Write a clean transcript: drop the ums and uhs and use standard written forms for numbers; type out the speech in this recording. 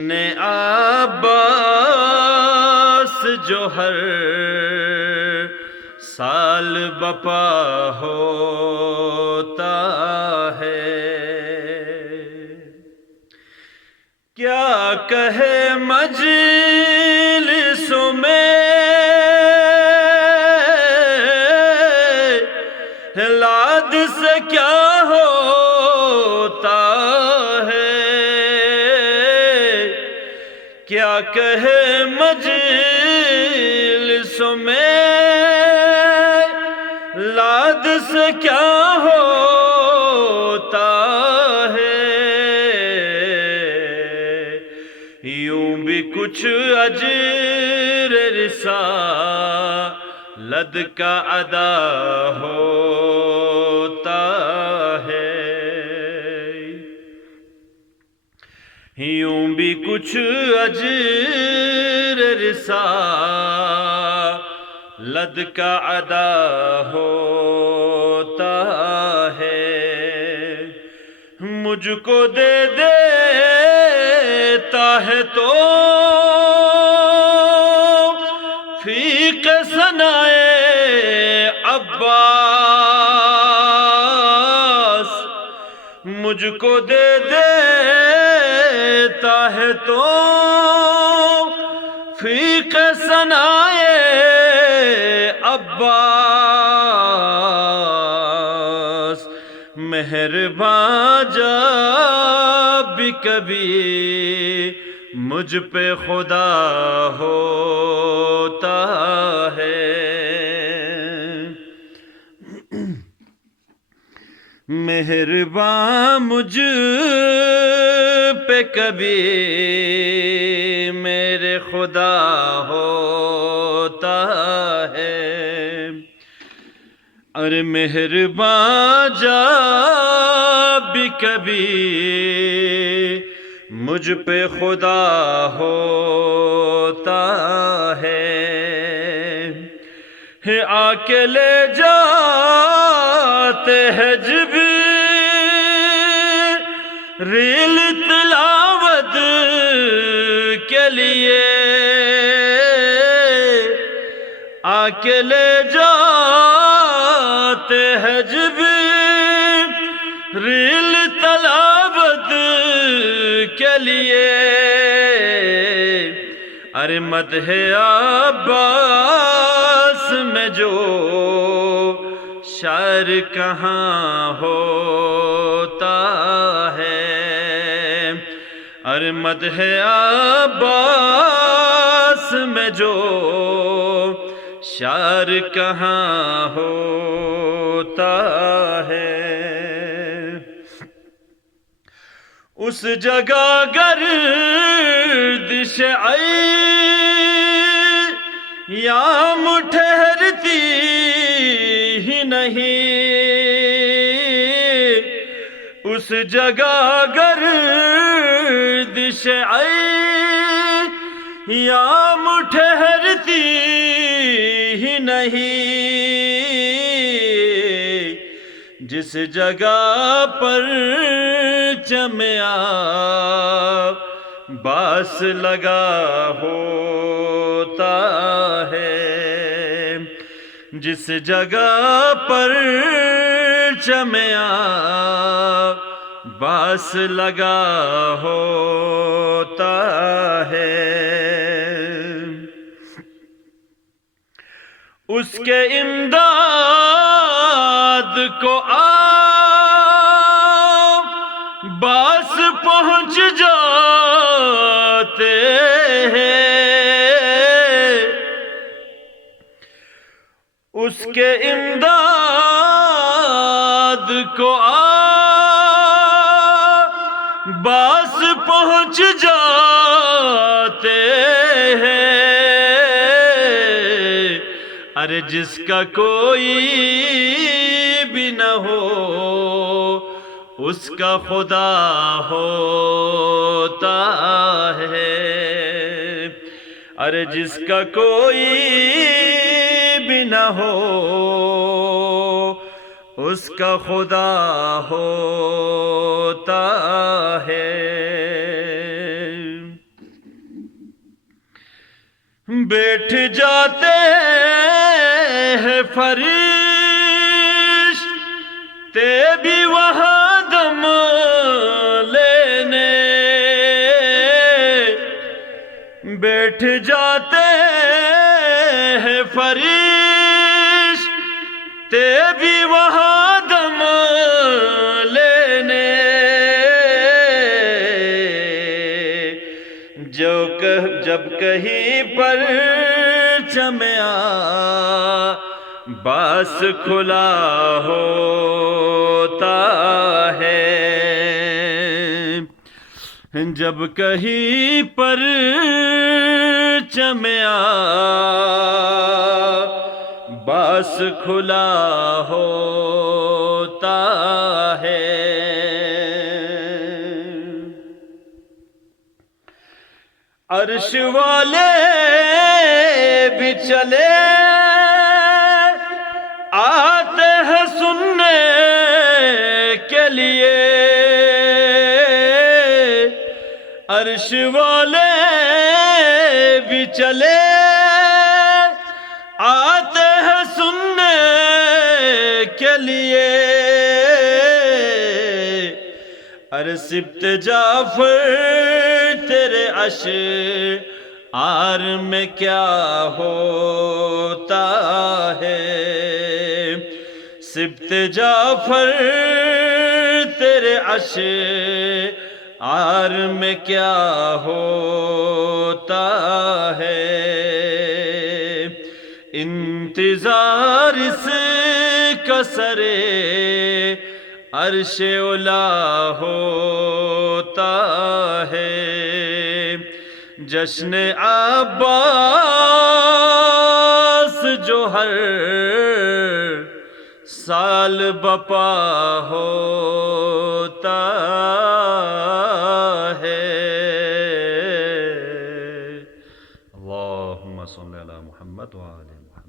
نے عباس جو ہر سال بپا ہوتا ہے، کیا کہے مجلسوں میں لاد سے کیا ہوتا ہے، کیا کہے مجلسوں میں لاد سے کیا ہوتا ہے، یوں بھی کچھ اجر رسالت کا ادا ہوتا ہے، یوں بھی کچھ اجر رسالت کا ادا ہوتا ہے، مجھ کو دے دیتا ہے تو فیق ثنائے عباس، مجھ کو دے دیتا ہے تو فیق ثنائے عباس، مہرباں جب بھی کبھی مجھ پہ خدا ہوتا ہے، مہرباں مجھ پہ کبھی میرے خدا ہوتا ہے، اور مہرباں جب بھی کبھی مجھ پہ خدا ہوتا ہے، آ کے لے جاتے ہیں جبریل تلاوت کے لیے، آ کے لے جاتے ہیں جبریل تلاوت کے لیے، ارے مدح عباس میں جو شعر کہاں ہوتا ہے، ارے مدح عباس میں جو شعر کہاں ہوتا ہے، اس جگہ گردش ایام ٹھہرتی ہی نہیں، اس جگہ گردش ایام ٹھہرتی ہی نہیں، جس جگہ پر عباس لگا ہوتا ہے، جس جگہ پر عباس لگا ہوتا ہے، اس کے امداد کو عباس پہنچ جاتے ہیں، اس کے امداد کو عباس پہنچ جاتے ہیں، ارے جس کا کوئی بھی نہ ہو اس کا خدا ہوتا ہے، ارے جس کا کوئی بھی نہ ہو اس کا خدا ہوتا ہے۔ بیٹھ جاتے ہیں فرشتے بھی وہاں دم لینے، بیٹھ جاتے ہیں فرشتے بھی وہاں دم لینے، جب کہیں پر عباس کھلا ہوتا ہے، جب کہیں پر عباس کھلا ہوتا ہے، عرش والے بھی چلے آتے ہیں سننے کے لیے، عرش والے بھی چلے آتے ہیں سننے کے لیے، سبط جعفر تیرے اشعار میں کیا ہوتا ہے، سبط جعفر تیرے اشعار میں کیا ہوتا ہے، انتظار اس کا سرے عرش اولا ہوتا ہے، جشن عباس جو ہر سال بپا ہوتا ہے۔ اللہم صلی علی محمد وآل محمد۔